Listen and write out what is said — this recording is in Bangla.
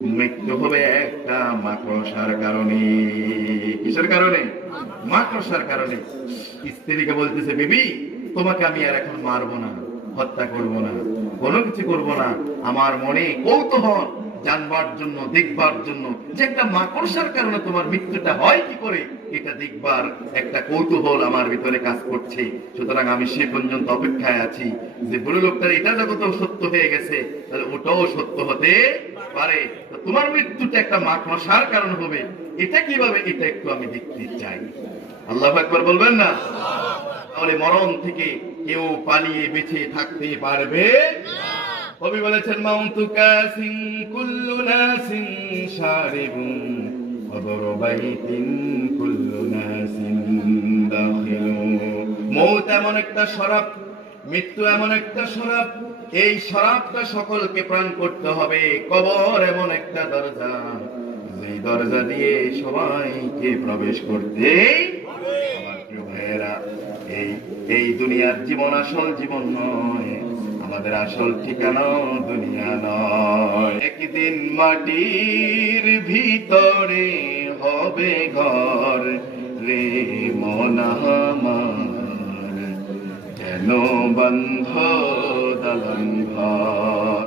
মৃত্যু হবে একটা মাকড়সার কারণে। কিসের কারণে? মাকড়সার কারণে। স্ত্রীকে বলতেছে, বিবি, তোমাকে আমি আর এখন মারবো না, হত্যা করব না, কোনো কিছু করব না। আমার মনে কৌতূহল জানবার জন্য, দেখবার জন্য। যে একটা মাকড়সার কারণে তোমার মৃত্যুটা হয় কি করে, এটা দেখবার একটা কৌতূহল আমার ভিতরে কাজ করছে। সুতরাং আমি সে পর্যন্ত অপেক্ষায় আছি যে বুড়ো লোকটার এটা যত সত্য হয়ে গেছে, তাহলে ওটাও সত্য হতে পারে। তোমার মৃত্যুটা একটা মাকড়সার কারণ হবে, এটা কীভাবে এটা একটু আমি দেখতে চাই। আল্লাহ একবার বলবেন না? তাহলে মরণ থেকে কেউ পালিয়ে বেঁচে থাকতে পারবে কবি বলেছেন মাউন্টু কাসিং কুল্লু নাসিং শারিবুন কবর বাইতিন কুল্লু নাসিন দাখিলু মৌত এমন একটা শরাব মৃত্যু এমন একটা শরাব এই শরাবটা সকলকে প্রাণ করতে হবে, কবর এমন একটা দরজা, যেই দরজা দিয়ে সবাইকে প্রবেশ করতে আমার প্রিয় ভাইয়েরা, এই এই দুনিয়ার জীবন আসল জীবন নয় আমাদের আসল ঠিকানা দুনিয়া নয়। একদিন মাটির ভিতরে হবে ঘর রে মনামার কেন বন্ধ দলন ঘর?